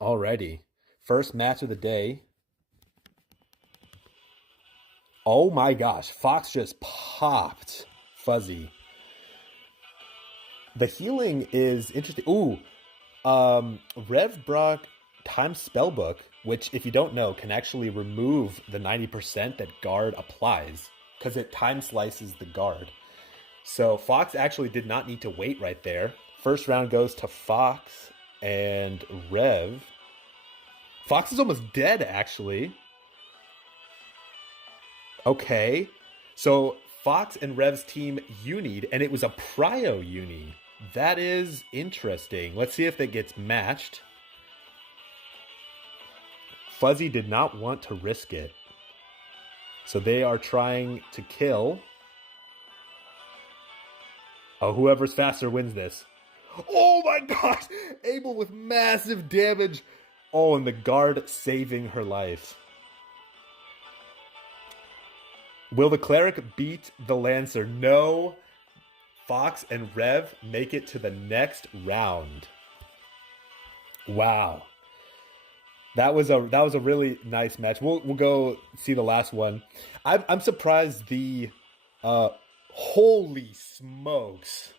Alrighty. First match of the day. Oh my gosh. Fox just popped Fuzzy. The healing is interesting. Ooh. Rev Brock Time Spellbook, which, if you don't know, can actually remove the 90% that guard applies because it time slices the guard. So Fox actually did not need to wait right there. First round goes to Fox and Rev. Fox is almost dead, actually. Okay. So Fox and Rev's team unied, and it was a Prio uni. That is interesting. Let's see if that gets matched. Fuzzy did not want to risk it. So they are trying to kill. Oh, whoever's faster wins this. Oh my gosh! Abel with massive damage. Oh, and the guard saving her life. Will the cleric beat the lancer? No. Fox and Rev make it to the next round. Wow. That was a really nice match. We'll go see the last one. I'm surprised the holy smokes.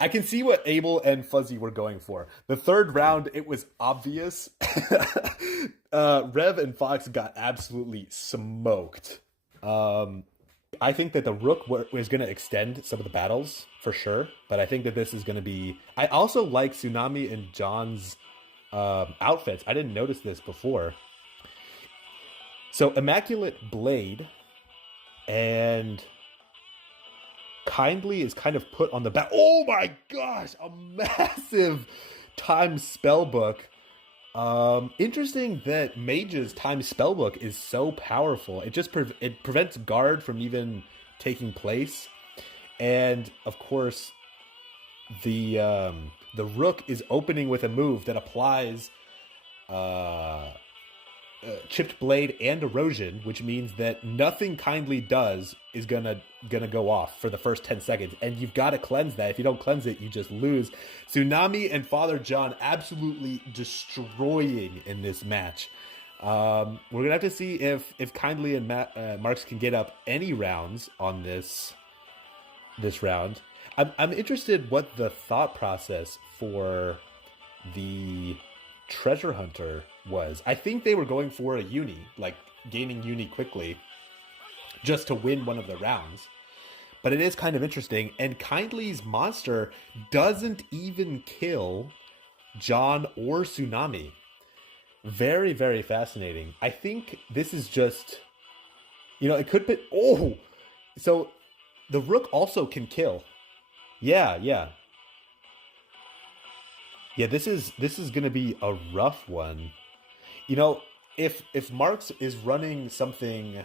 I can see what Abel and Fuzzy were going for. The third round, it was obvious. Rev and Fox got absolutely smoked. I think that the Rook was going to extend some of the battles for sure, but I think that this is going to be. I also like Tsunami and John's outfits. I didn't notice this before. So Immaculate Blade and Kindly is kind of put on the back. Oh my gosh, a massive time spellbook. Interesting that Mage's time spellbook is so powerful. It just it prevents guard from even taking place, and of course, the Rook is opening with a move that applies chipped blade and erosion, which means that nothing Kindly does is gonna go off for the first 10 seconds, and you've got to cleanse that. If you don't cleanse it, you just lose. Tsunami and Father John absolutely destroying in this match. We're gonna have to see if Kindly and Marks can get up any rounds on this round. I'm interested what the thought process for the treasure hunter was. I think they were going for a uni, like gaining uni quickly just to win one of the rounds. But it is kind of interesting, and Kindly's monster doesn't even kill John or Tsunami. Very, very fascinating. I think this is just, it could be. Oh, so the Rook also can kill. Yeah. This is going to be a rough one. If Marks is running something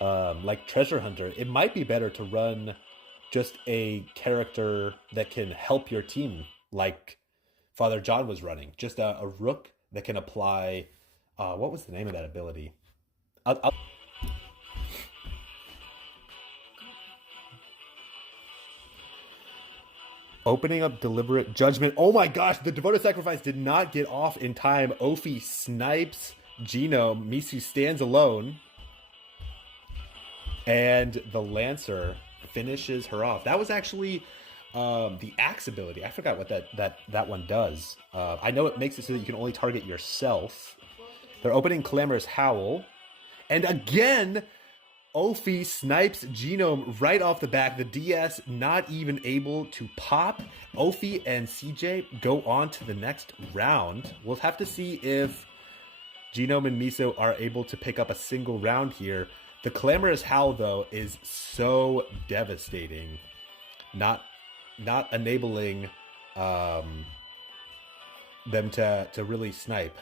like Treasure Hunter, it might be better to run just a character that can help your team, like Father John was running. Just a Rook that can apply. What was the name of that ability? I'll Opening up Deliberate Judgment. Oh my gosh, the Devoted Sacrifice did not get off in time. Opie snipes Genome. Misu stands alone. And the Lancer finishes her off. That was actually the Axe ability. I forgot what that one does. I know it makes it so that you can only target yourself. They're opening Clamorous Howl. And again, Ophi snipes Genome right off the back. The DS not even able to pop. Ophi and CJ go on to the next round. We'll have to see if Genome and Miso are able to pick up a single round here. The Clamorous Howl, though, is so devastating. Not enabling them to really snipe.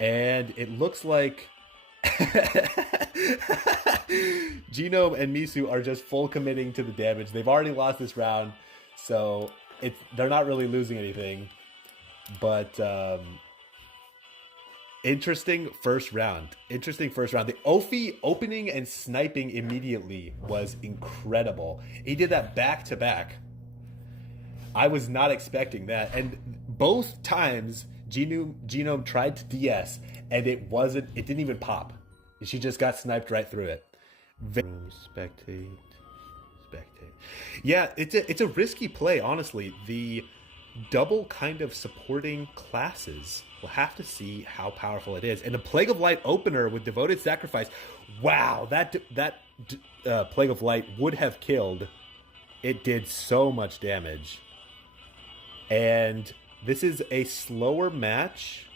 And it looks like Genome and Misu are just full committing to the damage. They've already lost this round, so they're not really losing anything. But interesting first round. The Ophi opening and sniping immediately was incredible. He did that back to back. I was not expecting that. And both times Genome tried to DS and it didn't even pop. She just got sniped right through it. Spectate. Yeah, it's a risky play, honestly. The double kind of supporting classes. We'll have to see how powerful it is. And the Plague of Light opener with Devoted Sacrifice. Wow, that Plague of Light would have killed. It did so much damage. And this is a slower match.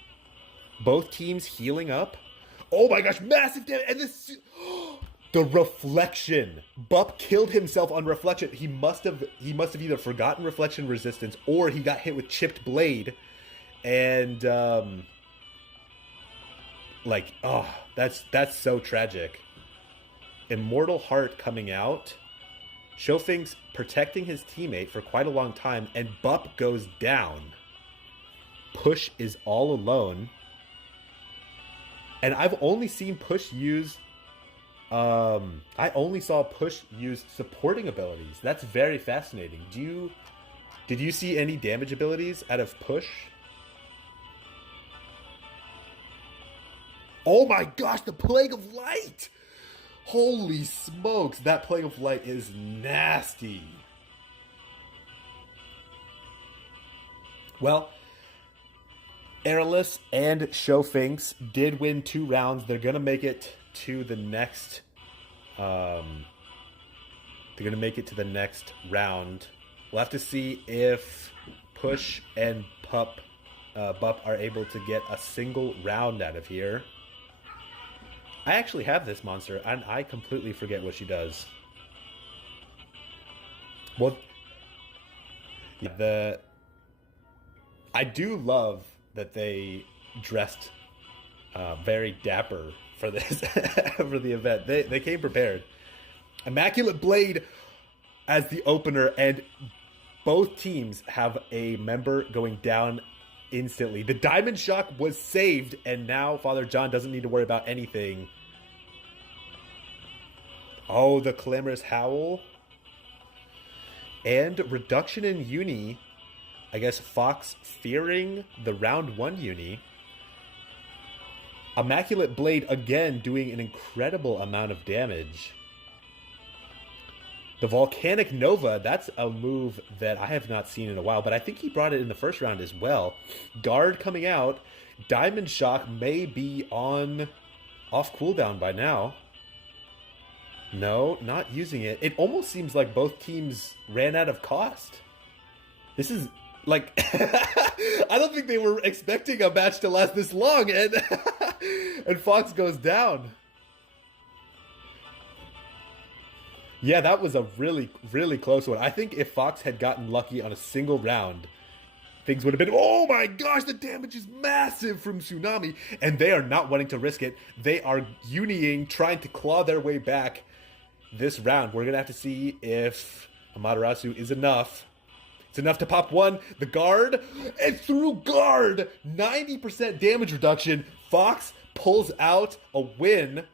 Both teams healing up. Oh my gosh, massive damage. And this... The reflection. Bup killed himself on reflection. He must have either forgotten reflection resistance or he got hit with chipped blade. And that's so tragic. Immortal Heart coming out. Chophins protecting his teammate for quite a long time, and Bup goes down. Push is all alone. And I've only seen Push use I only saw Push use supporting abilities. That's very fascinating. Did you see any damage abilities out of Push? Oh my gosh, the Plague of Light! Holy smokes, that Plague of Light is nasty. Well, Aerilus and Chophins did win 2 rounds. They're going to make it to the next round. We'll have to see if Push and Bup are able to get a single round out of here. I actually have this monster, and I completely forget what she does. Well, I do love that they dressed very dapper for this for the event. They came prepared. Immaculate Blade as the opener, and both teams have a member going down instantly. The Diamond Shock was saved, and now Father John doesn't need to worry about anything. Oh, the Clamorous Howl. And reduction in uni. I guess Fox fearing the round 1 uni. Immaculate Blade again doing an incredible amount of damage. The Volcanic Nova, that's a move that I have not seen in a while, but I think he brought it in the first round as well. Guard coming out. Diamond Shock may be off cooldown by now. No, not using it. It almost seems like both teams ran out of cost. This is like... I don't think they were expecting a match to last this long, and and Fox goes down. Yeah, that was a really, really close one. I think if Fox had gotten lucky on a single round, things would have been... Oh my gosh, the damage is massive from Tsunami, and they are not wanting to risk it. They are uniing, trying to claw their way back this round. We're going to have to see if Amaterasu is enough. It's enough to pop one. The guard, and through guard, 90% damage reduction. Fox pulls out a win.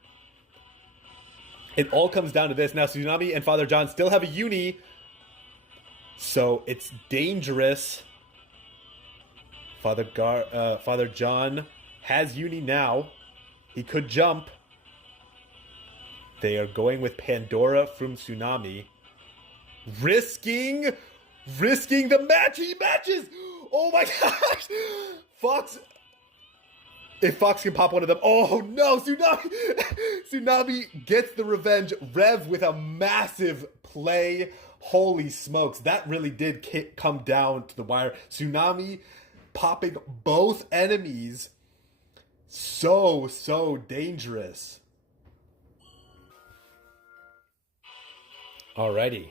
It all comes down to this. Now, Tsunami and Father John still have a uni, so it's dangerous. Father John has uni now. He could jump. They are going with Pandora from Tsunami. Risking the match. He matches. Oh my gosh. Fox. If Fox can pop one of them. Oh no, Tsunami. Tsunami gets the revenge. Rev with a massive play. Holy smokes. That really did come down to the wire. Tsunami popping both enemies. So dangerous. Alrighty.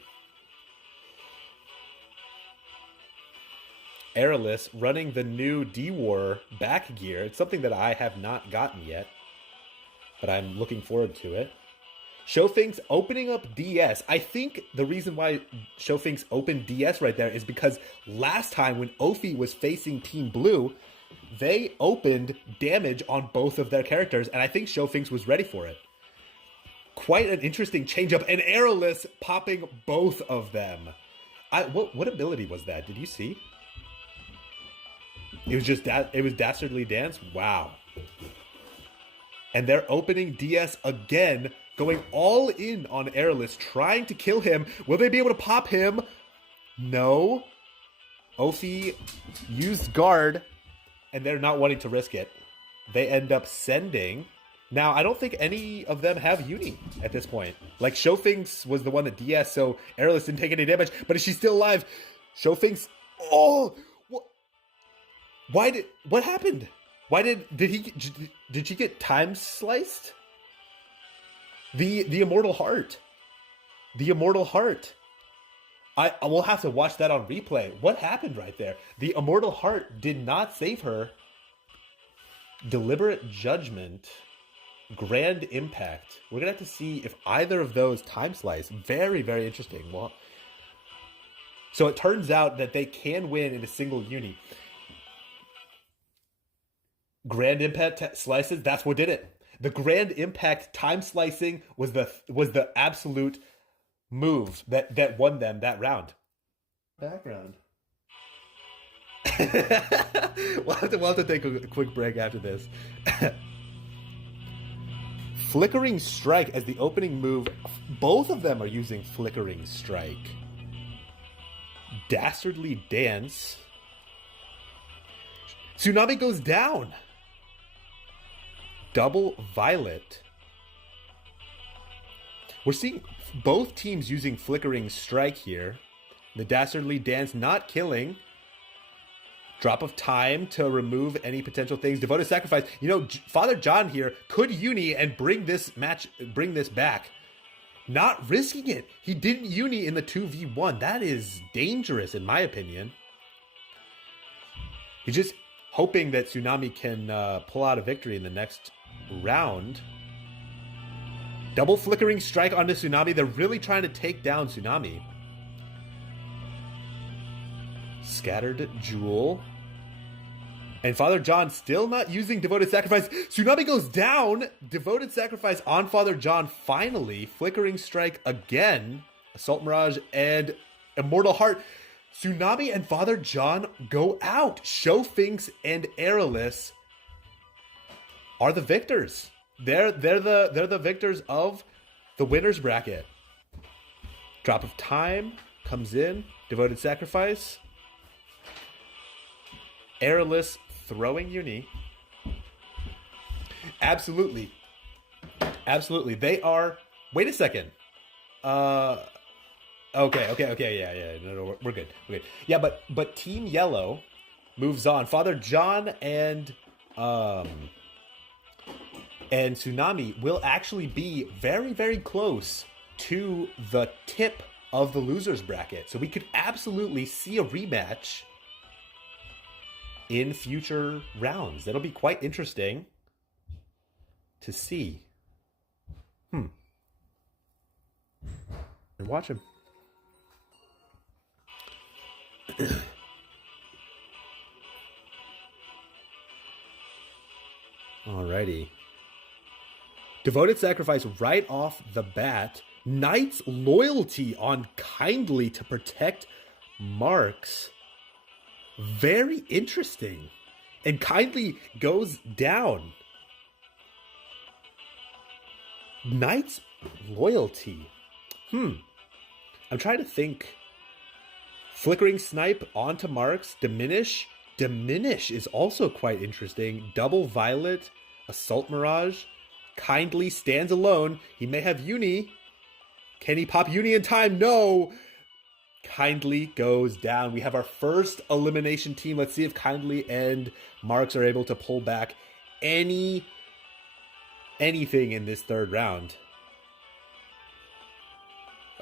Aerilus running the new D-War back gear. It's something that I have not gotten yet, but I'm looking forward to it. Chophins opening up DS. I think the reason why Chophins opened DS right there is because last time when Opie was facing Team Blue, they opened damage on both of their characters, and I think Chophins was ready for it. Quite an interesting change-up, and Aerilus popping both of them. What ability was that? Did you see? It was just that. It was Dastardly Dance. Wow. And they're opening DS again, going all in on Aerilus, trying to kill him. Will they be able to pop him? No. Opie used guard, and they're not wanting to risk it. They end up sending. Now, I don't think any of them have Uni at this point. Like, Chophins was the one that DS, so Aerilus didn't take any damage, but is she still alive? Chophins. Oh! What happened? Did she get time sliced? The Immortal Heart. The Immortal Heart. I will have to watch that on replay. What happened right there? The Immortal Heart did not save her. Deliberate Judgment. Grand Impact. We're going to have to see if either of those time slice. Very, very interesting. Well, so it turns out that they can win in a single uni. Grand Impact slices, that's what did it. The Grand Impact time slicing was the absolute move that won them that round. Background. we'll have to take a quick break after this. Flickering Strike as the opening move. Both of them are using Flickering Strike. Dastardly Dance. Tsunami goes down. Double Violet. We're seeing both teams using Flickering Strike here. The Dastardly Dance not killing. Drop of Time to remove any potential things. Devoted Sacrifice. You know, Father John here could uni and bring this back. Not risking it. He didn't uni in the 2v1. That is dangerous in my opinion. He's just hoping that Tsunami can pull out a victory in the next round. Double Flickering Strike onto Tsunami. They're really trying to take down Tsunami. Scattered Jewel. And Father John still not using Devoted Sacrifice. Tsunami goes down. Devoted Sacrifice on Father John finally. Flickering Strike again. Assault Mirage and Immortal Heart. Tsunami and Father John go out. Chophins and Aerilus are the victors. They're the victors of the winner's bracket. Drop of Time comes in. Devoted Sacrifice. Aerilus throwing uni. Absolutely. They are. Wait a second. Okay. Yeah. No, we're good. Yeah, but Team Yellow moves on. Father John and Tsunami will actually be very, very close to the tip of the losers bracket. So we could absolutely see a rematch in future rounds. That'll be quite interesting to see. And watch him. Alrighty. Devoted Sacrifice right off the bat. Knight's Loyalty on Kindly to protect Marks. Very interesting. And Kindly goes down. Knight's Loyalty. I'm trying to think. Flickering Snipe onto Marks. Diminish. Diminish is also quite interesting. Double Violet. Assault Mirage. Kindly stands alone. He may have uni. Can he pop uni in time? No. Kindly goes down. We have our first elimination team. Let's see if Kindly and Marks are able to pull back anything in this third round.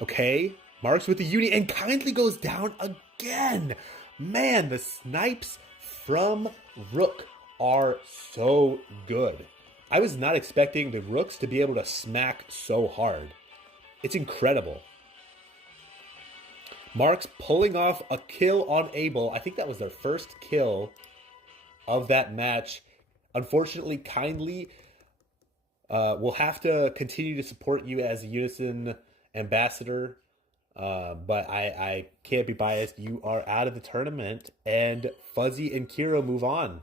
Okay. Marks with the uni, and Kindly goes down again. Man, the snipes from Rook are so good. I was not expecting the Rooks to be able to smack so hard. It's incredible. Marks pulling off a kill on Abel. I think that was their first kill of that match. Unfortunately, Kindly will have to continue to support you as a Unison ambassador. But I can't be biased. You are out of the tournament, and Fuzzy and Kiro move on.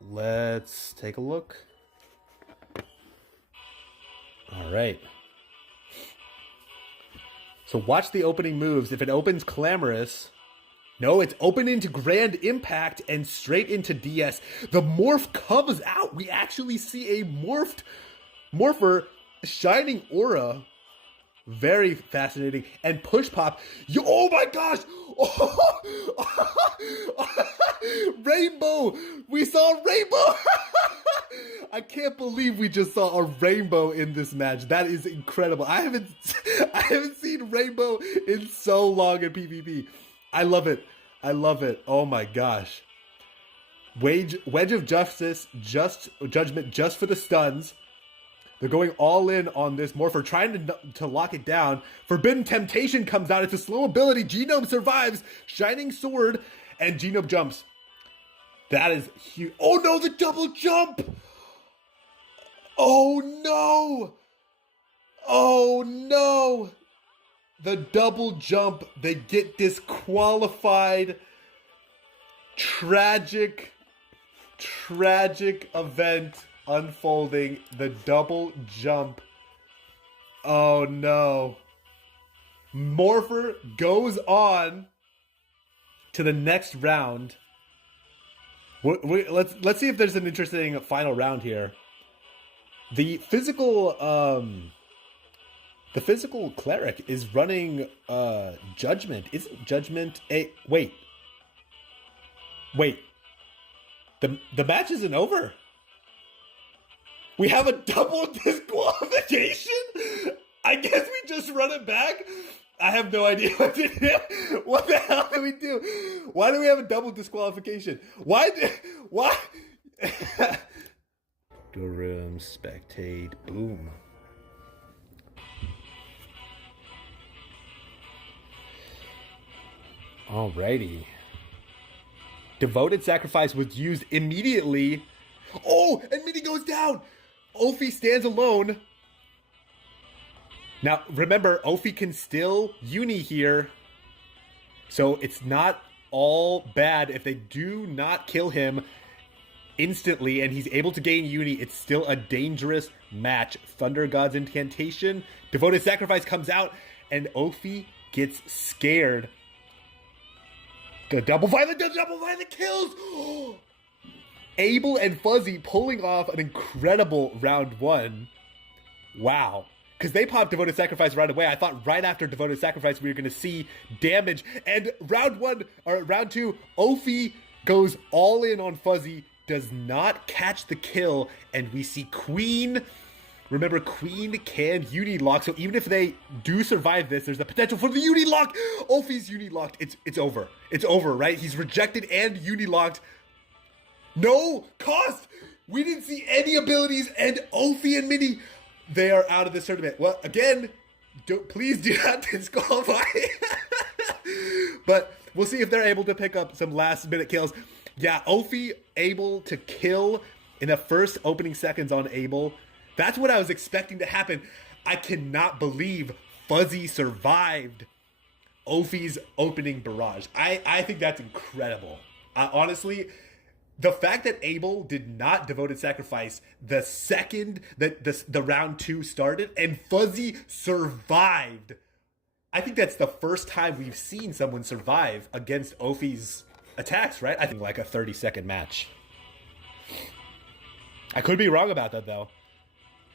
Let's take a look. All right. So watch the opening moves. If it opens Clamorous, no, it's open into Grand Impact and straight into DS. The morph comes out. We actually see a morpher, Shining Aura. Very fascinating. And Push Pop. Oh my gosh! Oh. Rainbow! We saw Rainbow! I can't believe we just saw a Rainbow in this match. That is incredible. I haven't seen Rainbow in so long in PvP. I love it. I love it. Oh my gosh. Wedge of Justice, Judgment just for the stuns. They're going all in on this Morpher, trying to lock it down. Forbidden Temptation comes out. It's a slow ability. Genome survives. Shining Sword, and Genome jumps. That is huge. Oh no, the double jump! Oh no! Oh no! The double jump. They get disqualified. Tragic event unfolding. The double jump. Oh no. Morpher goes on to the next round. Let's see if there's an interesting final round here. The physical cleric is running Judgment. Isn't Judgment a wait. The match isn't over. We have a double disqualification? I guess we just run it back? I have no idea what to do. What the hell do we do? Why do we have a double disqualification? Why? Go room, spectate, boom. Alrighty. Devoted Sacrifice was used immediately. Oh, and Mini goes down. Opie stands alone. Now, remember, Opie can still uni here. So it's not all bad if they do not kill him instantly and he's able to gain uni. It's still a dangerous match. Thunder God's Incantation. Devoted Sacrifice comes out and Opie gets scared. The double violet kills! Abel and Fuzzy pulling off an incredible round one. Wow. Because they popped Devoted Sacrifice right away. I thought right after Devoted Sacrifice we were going to see damage. And round two, Opie goes all in on Fuzzy, does not catch the kill, and we see Queen. Remember, Queen can uni lock, so even if they do survive this, there's the potential for the uni lock. Opie's uni locked. It's over. It's over, right? He's rejected and uni locked. No cost. We didn't see any abilities, and Opie and Mini, they are out of this tournament. Well, again, please do not disqualify. But we'll see if they're able to pick up some last-minute kills. Yeah, Opie able to kill in the first opening seconds on Abel. That's what I was expecting to happen. I cannot believe Fuzzy survived Opie's opening barrage. I think that's incredible. Honestly, the fact that Abel did not Devoted Sacrifice the second that the round two started and Fuzzy survived. I think that's the first time we've seen someone survive against Opie's attacks, right? I think like a 30-second match. I could be wrong about that though.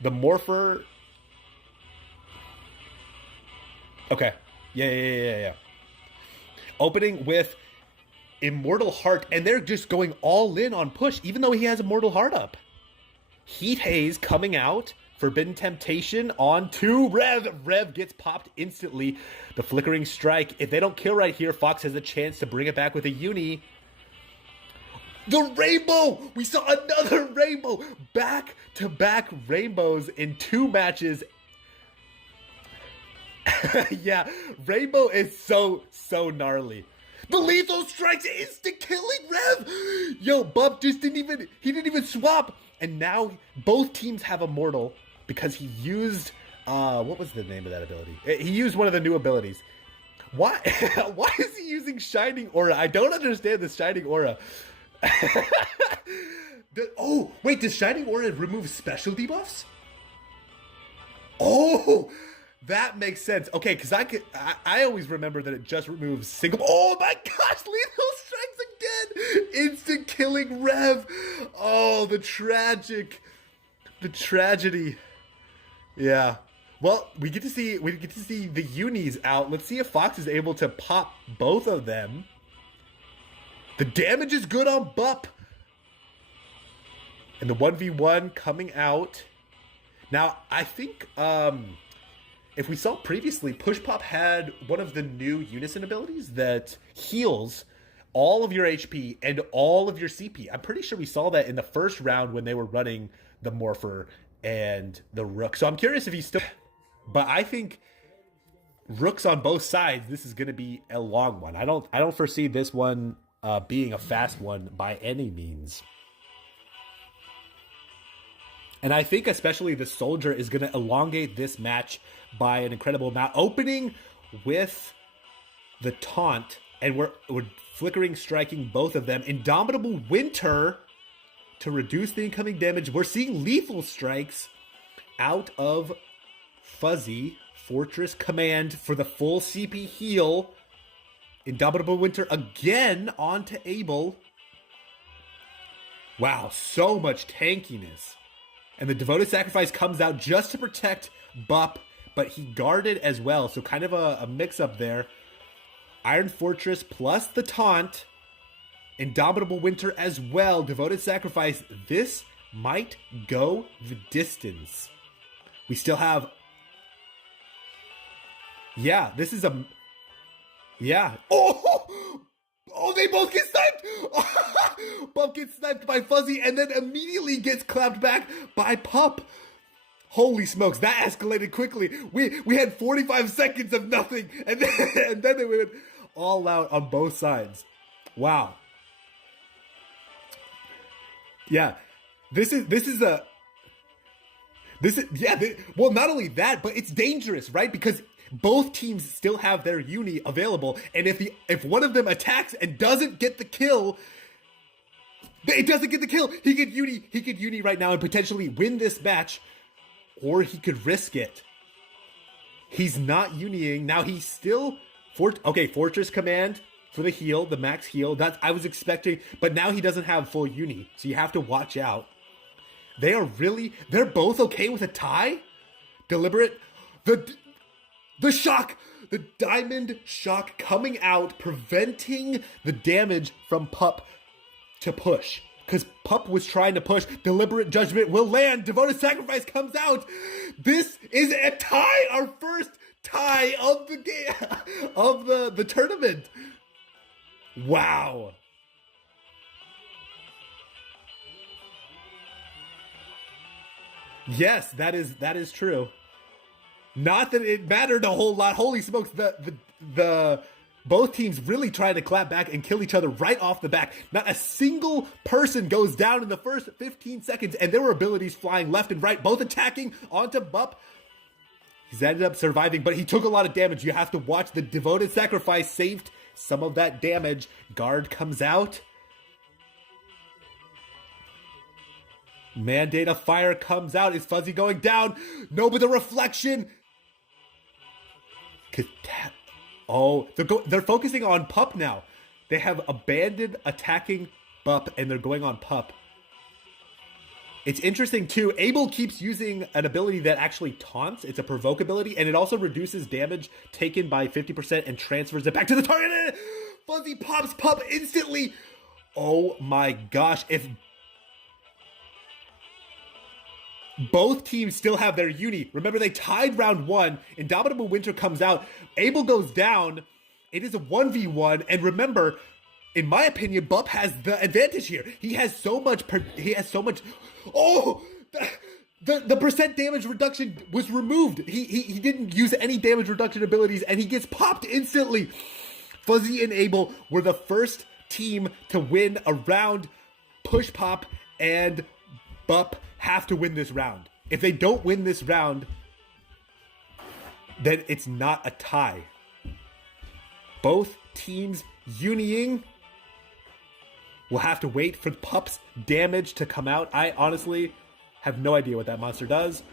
The Morpher. Okay. Yeah. Opening with Immortal Heart, and they're just going all in on Push, even though he has Immortal Heart up. Heat Haze coming out. Forbidden Temptation on to Rev. Rev gets popped instantly. The Flickering Strike. If they don't kill right here, Fox has a chance to bring it back with a uni. The Rainbow! We saw another Rainbow! Back-to-back Rainbows in 2 matches. Yeah, Rainbow is so gnarly. The Lethal Strike's instant killing Rev! Yo, Bup just didn't even swap. And now both teams have Immortal because he used What was the name of that ability? He used one of the new abilities. Why? Why is he using Shining Aura? I don't understand this Shining Aura. Oh, wait, does Shining Aura remove special debuffs? Oh, that makes sense. Okay, because I always remember that it just removes single. Oh my gosh, lethal strikes again! Instant killing Rev. Oh, the tragedy. Yeah. Well, we get to see the unis out. Let's see if Fox is able to pop both of them. The damage is good on Bup. And the 1v1 coming out. Now, I think if we saw previously, Push Pop had one of the new Unison abilities that heals all of your HP and all of your CP. I'm pretty sure we saw that in the first round when they were running the Morpher and the Rook. So I'm curious if he's still... But I think Rooks on both sides, this is going to be a long one. I don't foresee this one being a fast one by any means. And I think especially the Soldier is going to elongate this match by an incredible amount. Opening with the taunt, and we're flickering striking both of them. Indomitable Winter to reduce the incoming damage. We're seeing lethal strikes out of Fuzzy. Fortress Command for the full CP heal. Indomitable Winter again onto Abel. Wow, so much tankiness. And the Devoted Sacrifice comes out just to protect Bup, but he guarded as well. So kind of a mix-up there. Iron Fortress plus the taunt. Indomitable Winter as well. Devoted Sacrifice. This might go the distance. We still have... Yeah, this is a... Yeah. Oh, they both get sniped! Bup gets sniped by Fuzzy and then immediately gets clapped back by Pup. Holy smokes, that escalated quickly. We had 45 seconds of nothing, and then they went all out on both sides. Wow. Yeah, well, not only that, but it's dangerous, right? Because both teams still have their uni available, and if one of them attacks and doesn't get the kill, it doesn't get the kill. He could uni right now and potentially win this match, or he could risk it. He's not uniing now. He's still Fortress Command for the heal, the max heal. That I was expecting, but now he doesn't have full uni, so you have to watch out. They're both okay with a tie. Deliberate. The shock, the diamond shock coming out, preventing the damage from Pup to push. Because Pup was trying to push. Deliberate Judgment will land. Devoted Sacrifice comes out. This is a tie, our first tie of the game, of the tournament. Wow. Yes, that is true. Not that it mattered a whole lot. Holy smokes, the both teams really trying to clap back and kill each other right off the back. Not a single person goes down in the first 15 seconds, and there were abilities flying left and right, both attacking onto Bup. He's ended up surviving, but he took a lot of damage. You have to watch. The Devoted Sacrifice saved some of that damage. Guard comes out. Mandate of Fire comes out. Is Fuzzy going down? No, but the reflection. They're focusing on Pup now. They have abandoned attacking Bup, and they're going on Pup. It's interesting, too. Abel keeps using an ability that actually taunts. It's a provoke ability, and it also reduces damage taken by 50% and transfers it back to the target. Fuzzy pops Pup instantly. Oh my gosh. If both teams still have their uni. Remember, they tied round one. Indomitable Winter comes out. Abel goes down. It is a 1v1. And remember, in my opinion, Bup has the advantage here. He has so much. Oh! The percent damage reduction was removed. He didn't use any damage reduction abilities, and he gets popped instantly. Fuzzy and Abel were the first team to win a round. Push Pop and Bup have to win this round. If they don't win this round, then it's not a tie. Both teams unioning will have to wait for the Pup's damage to come out. I honestly have no idea what that monster does.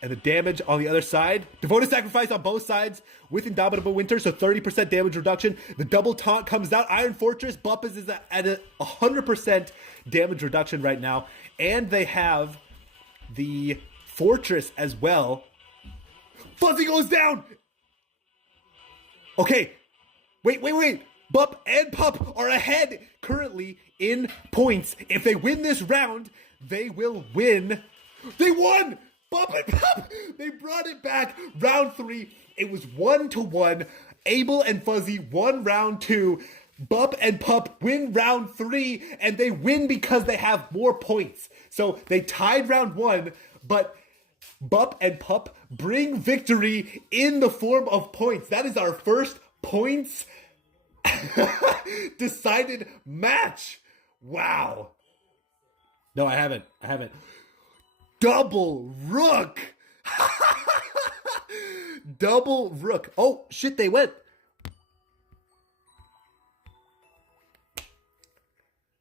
And the damage on the other side, devoted sacrifice on both sides with Indomitable Winter, so 30% damage reduction. The double taunt comes out. Iron Fortress, Bup is at a 100% damage reduction right now. And they have the Fortress as well. Fuzzy goes down! Okay, wait. Bup and Pup are ahead currently in points. If they win this round, they will win. They won! Bup and Pup! They brought it back. Round 3, it was 1-1. Abel and Fuzzy won round 2. Bup and Pup win round 3, and they win because they have more points. So they tied round 1, but Bup and Pup bring victory in the form of points. That is our first points decided match. Wow. No, I haven't. Double Rook. Double Rook. Oh, shit, they went.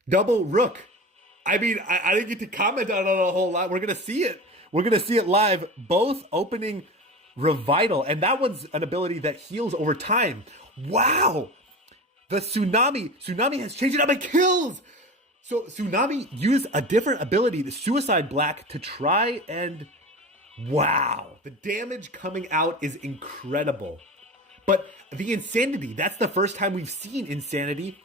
Double Rook. I mean, I didn't get to comment on it a whole lot. We're going to see it. We're going to see it live. Both opening Revital. And that one's an ability that heals over time. Wow. The Tsunami has changed it up and kills. So Tsunami used a different ability, the Suicide Black, to try and... Wow. The damage coming out is incredible. But the Insanity, that's the first time we've seen Insanity.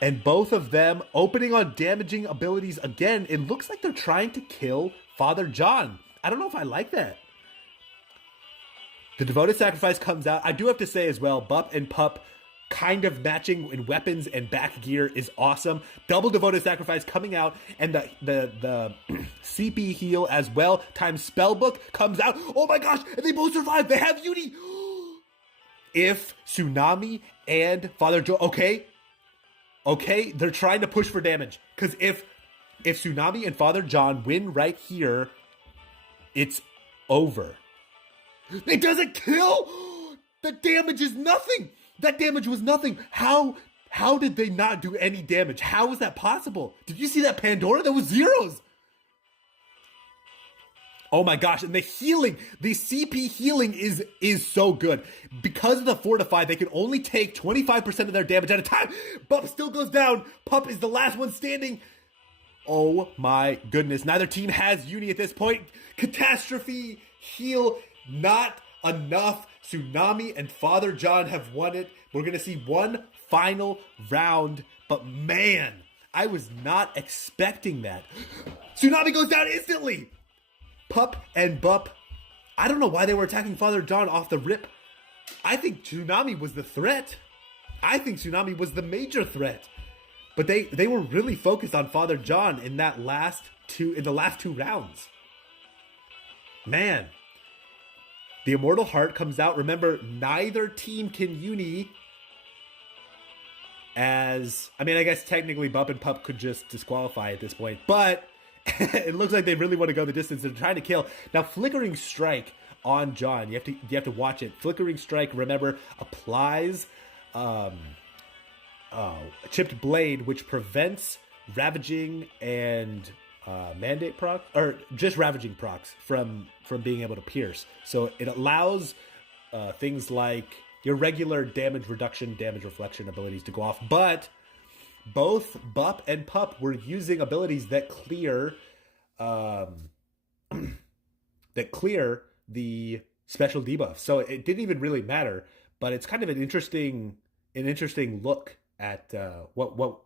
And both of them opening on damaging abilities again. It looks like they're trying to kill Father John. I don't know if I like that. The Devoted Sacrifice comes out. I do have to say as well, Bup and Pup kind of matching in weapons and back gear is awesome. Double Devoted Sacrifice coming out, and the CP heal as well times Spellbook comes out. Oh my gosh, and they both survive. They have Uni. If Tsunami and Father Joe, okay, they're trying to push for damage, because if Tsunami and Father John win right here, it's over. It doesn't kill. The damage is nothing. That damage was nothing. How did they not do any damage? How is that possible? Did you see that Pandora? That was zeros. Oh my gosh, and the healing, the CP healing is so good. Because of the Fortify, they can only take 25% of their damage at a time. Bup still goes down. Pup is the last one standing. Oh my goodness. Neither team has Uni at this point. Catastrophe, heal, not enough. Tsunami and Father John have won it. We're going to see one final round. But man, I was not expecting that. Tsunami goes down instantly. Pup and Bup, I don't know why they were attacking Father John off the rip. I think Tsunami was the threat. I think Tsunami was the major threat. But they were really focused on Father John in the last two rounds. Man. The Immortal Heart comes out. Remember, neither team can uni. I guess technically Bup and Pup could just disqualify at this point. But it looks like they really want to go the distance. They're trying to kill. Now, Flickering Strike on John. You have to watch it. Flickering Strike, remember, applies Chipped Blade, which prevents Ravaging and... mandate proc, or just Ravaging procs from being able to pierce. So it allows things like your regular damage reduction, damage reflection abilities to go off. But both Bup and Pup were using abilities that clear the special debuff. So it didn't even really matter. But it's kind of an interesting look at what.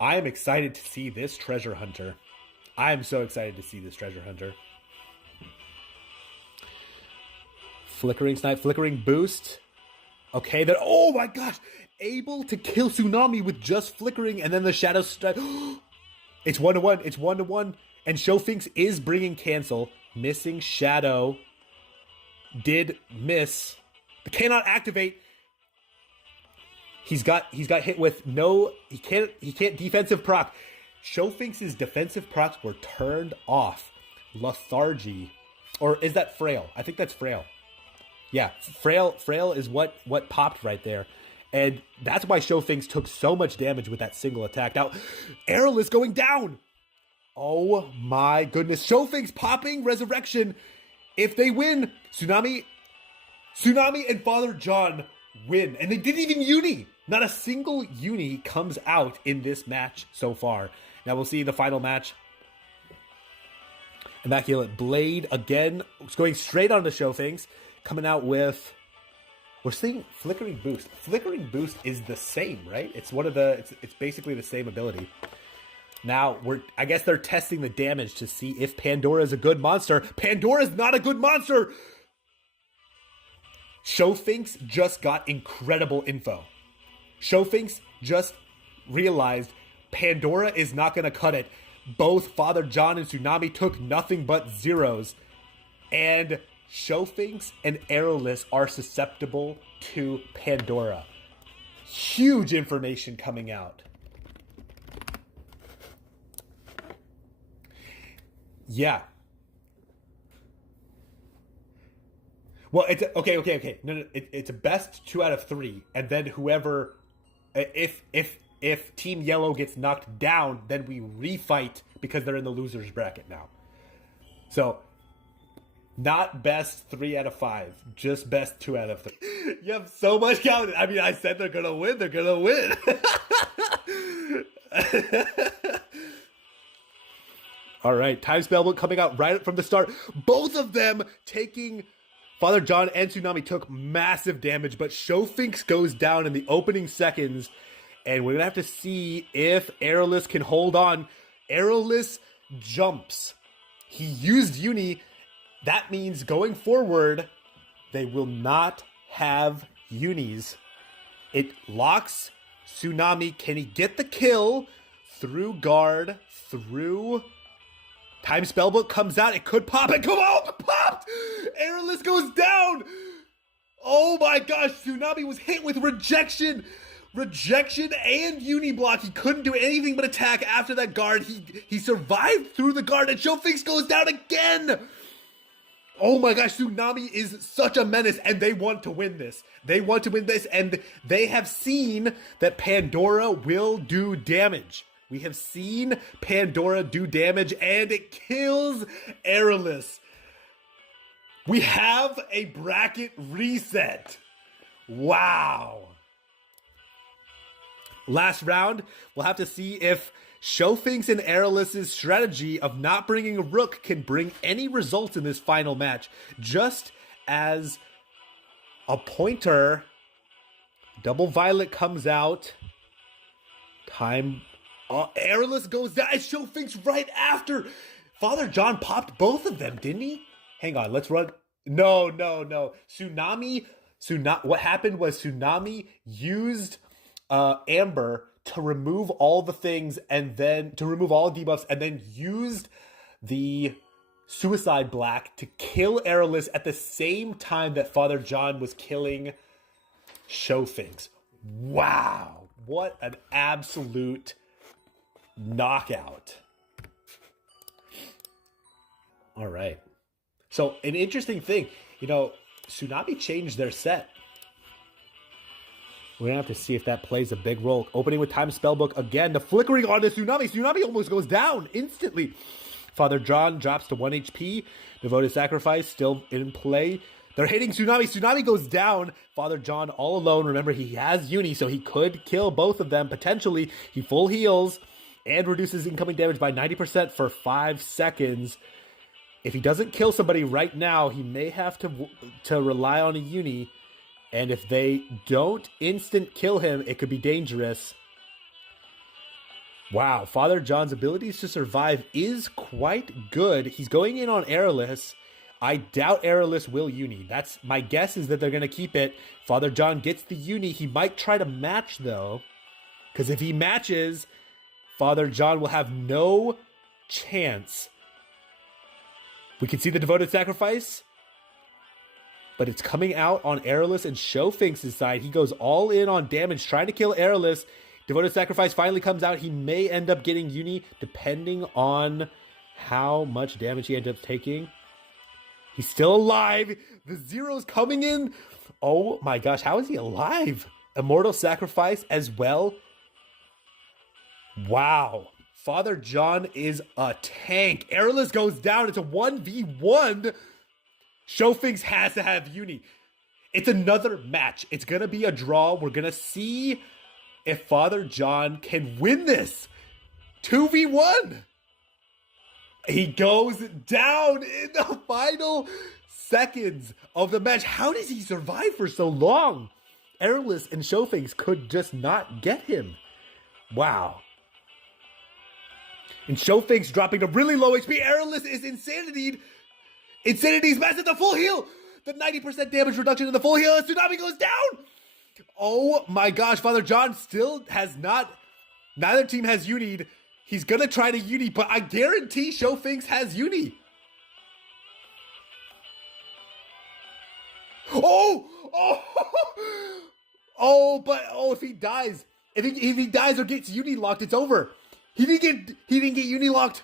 I am excited to see this treasure hunter. I am so excited to see this treasure hunter. Flickering Snipe, Flickering Boost. Okay, then, oh my gosh. Able to kill Tsunami with just Flickering, and then the Shadow Strike. It's 1-1, it's 1-1. And Chophins is bringing cancel. Missing Shadow. Did miss. Cannot activate. He's got hit with no, he can't defensive proc. Chophins' defensive procs were turned off. lethargy. Or is that frail? I think that's frail. Yeah, frail is what popped right there. And that's why Chophins took so much damage with that single attack. Now, Aerilus going down. Oh my goodness. Chophins popping resurrection. If they win, Tsunami and Father John win. And they didn't even uni. Not a single uni comes out in this match so far. Now we'll see the final match. Immaculate Blade again. It's going straight on the Chophins. Coming out with... We're seeing Flickering Boost. Flickering Boost is the same, right? It's one of the... It's basically the same ability. Now, I guess they're testing the damage to see if Pandora is a good monster. Pandora is not a good monster! Chophins just got incredible info. Chophins just realized Pandora is not going to cut it. Both Father John and Tsunami took nothing but zeros. And Chophins and Aerilus are susceptible to Pandora. Huge information coming out. Yeah. Well, it's okay. No, it's a best 2 out of 3, and then whoever, if Team Yellow gets knocked down, then we refight because they're in the losers bracket now. So, not best 3 out of 5, just best 2 out of 3. You have so much confidence. I mean, I said they're gonna win. They're gonna win. All right, time spell coming out right from the start. Both of them taking... Father John and Tsunami took massive damage, but Chophins goes down in the opening seconds, and we're going to have to see if Aerilus can hold on. Aerilus jumps. He used Uni. That means going forward, they will not have Unis. It locks Tsunami. Can he get the kill through guard, through... Time spellbook comes out. It could pop. It come out. Popped. Aerilus goes down. Oh my gosh. Tsunami was hit with rejection. Rejection and uniblock. He couldn't do anything but attack after that guard. He survived through the guard, and Chophins goes down again. Oh my gosh. Tsunami is such a menace, and they want to win this. They want to win this, and they have seen that Pandora will do damage. We have seen Pandora do damage, and it kills Aerilus. We have a bracket reset. Wow. Last round, we'll have to see if Chophins and Aerilus' strategy of not bringing a rook can bring any results in this final match. Just as a pointer, Double Violet comes out. Time... Aerilus goes down. And Chophins right after. Father John popped both of them, didn't he? Hang on, let's run. No. Tsunami. What happened was Tsunami used Amber to remove all the things, and then to remove all debuffs, and then used the Suicide Black to kill Aerilus at the same time that Father John was killing Chophins. Wow, what an absolute knockout. All right. So an interesting thing, Tsunami changed their set. We're going to have to see if that plays a big role. Opening with Time Spellbook again. The flickering on the Tsunami. Tsunami almost goes down instantly. Father John drops to 1 HP. Devoted Sacrifice still in play. They're hitting Tsunami. Tsunami goes down. Father John all alone. Remember, he has Uni, so he could kill both of them potentially. He full heals and reduces incoming damage by 90% for 5 seconds. If he doesn't kill somebody right now, he may have to rely on a Uni. And if they don't instant kill him, it could be dangerous. Wow, Father John's abilities to survive is quite good. He's going in on Aerilus. I doubt Aerilus will Uni. That's my guess, is that they're going to keep it. Father John gets the Uni. He might try to match, though. Because if he matches, Father John will have no chance. We can see the Devoted Sacrifice, but it's coming out on Aerilus and Chophins' side. He goes all in on damage, trying to kill Aerilus. Devoted Sacrifice finally comes out. He may end up getting Uni, depending on how much damage he ends up taking. He's still alive. The zero's coming in. Oh my gosh, how is he alive? Immortal Sacrifice as well. Wow. Father John is a tank. Aerilus goes down. It's a 1v1. Chophins has to have Uni. It's another match. It's going to be a draw. We're going to see if Father John can win this. 2v1. He goes down in the final seconds of the match. How does he survive for so long? Aerilus and Chophins could just not get him. Wow. And Chophins dropping to really low HP. Aerilus is insanity. Insanity's massive. The full heal. The 90% damage reduction in the full heal. Tsunami goes down. Oh my gosh. Father John still has not. Neither team has Uni. He's going to try to Uni, but I guarantee Chophins has Uni. If he dies, if he dies or gets Uni locked, it's over. He didn't get Uni locked.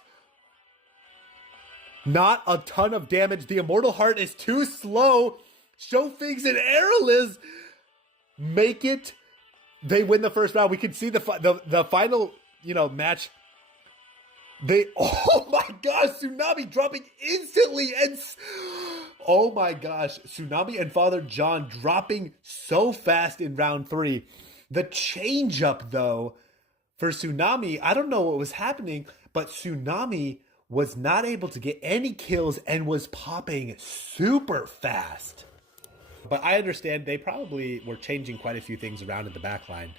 Not a ton of damage. The Immortal Heart is too slow. Chophins and Aerilus make it. They win the first round. We can see the final, match. Oh my gosh, Tsunami dropping instantly, and oh my gosh, Tsunami and Father John dropping so fast in round 3. The change up though for Tsunami, I don't know what was happening, but Tsunami was not able to get any kills and was popping super fast. But I understand they probably were changing quite a few things around in the backline.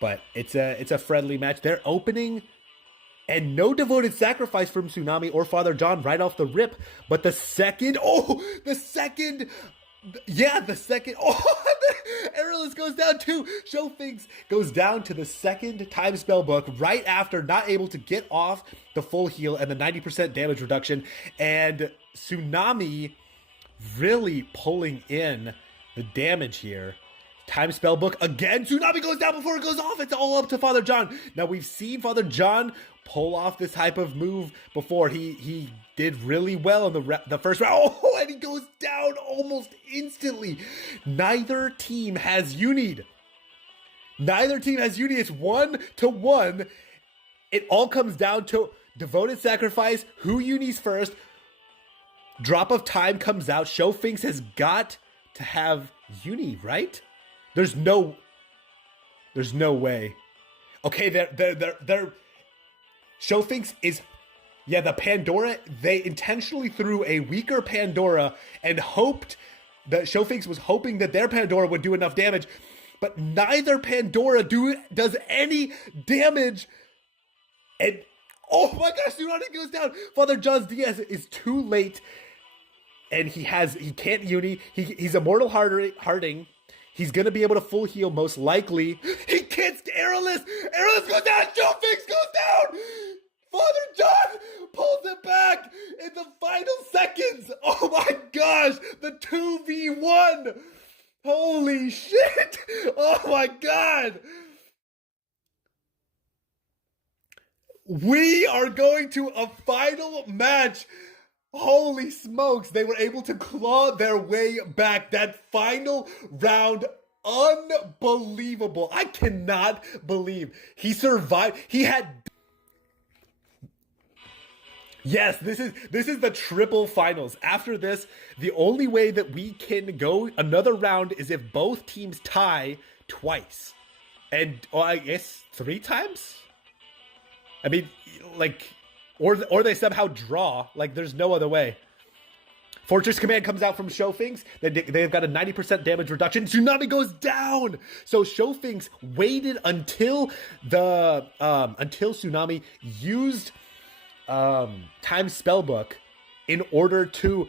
But it's a friendly match. They're opening, and no devoted sacrifice from Tsunami or Father John right off the rip. But the second, Aerilus goes down too. Chophins goes down to the second time spell book right after, not able to get off the full heal and the 90% damage reduction. And Tsunami really pulling in the damage here. Time spell book again. Tsunami goes down before it goes off. It's all up to Father John. Now we've seen Father John pull off this type of move before. He did really well in the first round. Oh, and he goes down almost instantly. Neither team has Unied. It's 1-1. It all comes down to devoted sacrifice. Who unis first? Drop of time comes out. Chophins has got to have Uni, right? There's no way. Okay, they're Chophins is, the Pandora, they intentionally threw a weaker Pandora and hoped that Chophins was hoping that their Pandora would do enough damage, but neither Pandora does any damage. And oh my gosh, Tsunami goes down. Father John's DS is too late, and he can't Uni. He's Immortal Hearting. He's going to be able to full heal most likely. He gets Aerilus. Aerilus goes down. Chophins goes down. Father John pulls it back in the final seconds. Oh my gosh. The 2v1. Holy shit. Oh my God. We are going to a final match. Holy smokes, they were able to claw their way back. That final round, unbelievable. I cannot believe he survived. He had... Yes, this is the triple finals. After this, the only way that we can go another round is if both teams tie twice. And I guess 3 times? I mean, like... Or they somehow draw. Like, there's no other way. Fortress Command comes out from Chophins. They've got a 90% damage reduction. Tsunami goes down. So Chophins waited until Tsunami used Time Spellbook in order to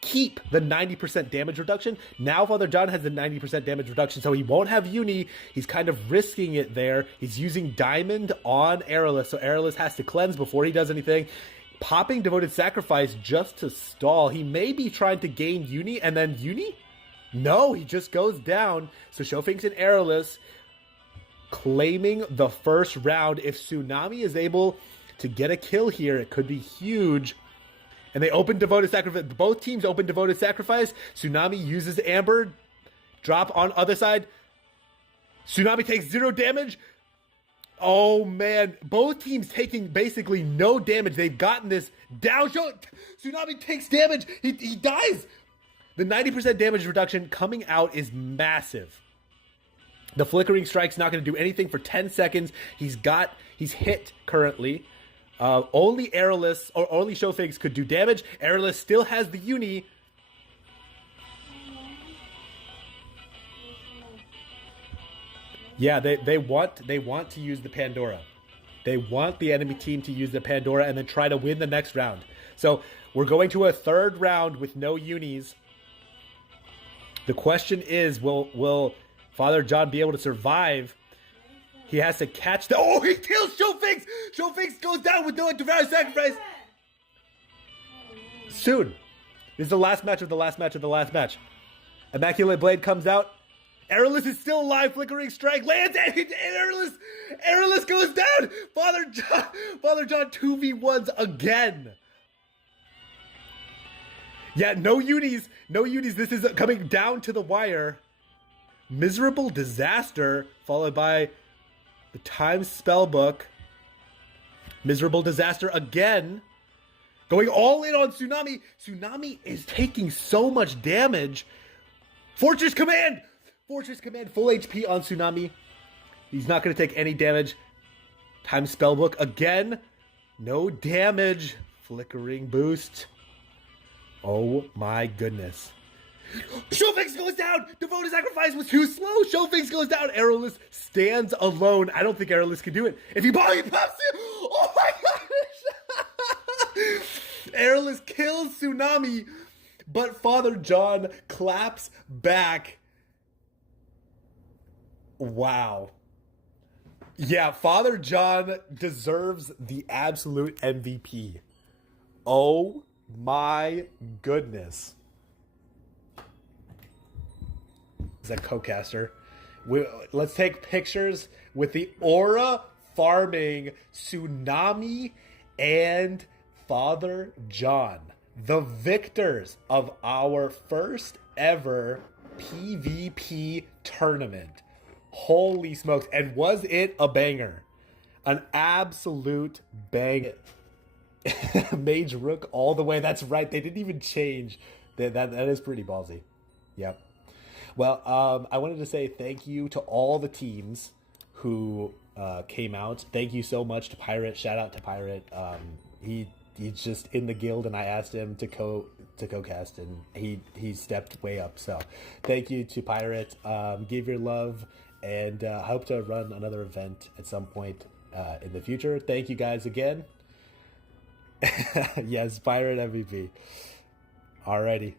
keep the 90% damage reduction. Now Father John has the 90% damage reduction, so he won't have Uni. He's kind of risking it there. He's using Diamond on Aerilus, so Aerilus has to cleanse before he does anything. Popping Devoted Sacrifice just to stall. He may be trying to gain Uni and then Uni? No, he just goes down. So Chophins and Aerilus claiming the first round. If Tsunami is able to get a kill here. It could be huge. And they open Devoted Sacrifice. Both teams open Devoted Sacrifice. Tsunami uses Amber. Drop on other side. Tsunami takes 0 damage. Oh, man. Both teams taking basically no damage. They've gotten this down. Tsunami takes damage. He dies. The 90% damage reduction coming out is massive. The Flickering Strike's not going to do anything for 10 seconds. He's hit currently. Only Aerilus or only Chophins could do damage. Aerilus still has the uni. Yeah, they want to use the Pandora. They want the enemy team to use the Pandora and then try to win the next round. So we're going to a third round with no unis. The question is, will Father John be able to survive? He has to catch the... Oh, he kills Chophins! Chophins goes down with no Devoted Sacrifice. Soon. This is the last match of the last match of the last match. Immaculate Blade comes out. Aerilus is still alive. Flickering Strike lands, and Aerilus goes down. Father John 2v1s again. Yeah, no unis. No unis. This is coming down to the wire. Miserable Disaster, followed by the Time Spellbook. Miserable Disaster again. Going all in on Tsunami. Tsunami is taking so much damage. Fortress Command! Fortress Command, full HP on Tsunami. He's not going to take any damage. Time Spellbook again. No damage. Flickering Boost. Oh my goodness. Chophins goes down! Devoted Sacrifice was too slow! Chophins goes down! Aerilus stands alone. I don't think Aerilus can do it. If he pops it! Oh my gosh! Aerilus kills Tsunami, but Father John claps back. Wow. Yeah, Father John deserves the absolute MVP. Oh my goodness. Is that co-caster? Let's take pictures with the aura farming Tsunami and Father John, the victors of our first ever PvP tournament. Holy smokes. And was it a banger? An absolute bang. Mage Rook all the way. That's right. They didn't even change. That is pretty ballsy. Yep. Well, I wanted to say thank you to all the teams who came out. Thank you so much to Pirate. Shout out to Pirate. He's just in the guild, and I asked him to co-cast, and he stepped way up. So thank you to Pirate. Give your love, and I hope to run another event at some point in the future. Thank you guys again. Yes, Pirate MVP. Alrighty.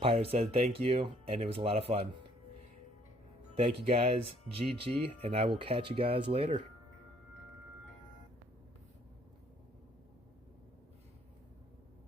Pirate said thank you, and it was a lot of fun. Thank you guys, GG, and I will catch you guys later.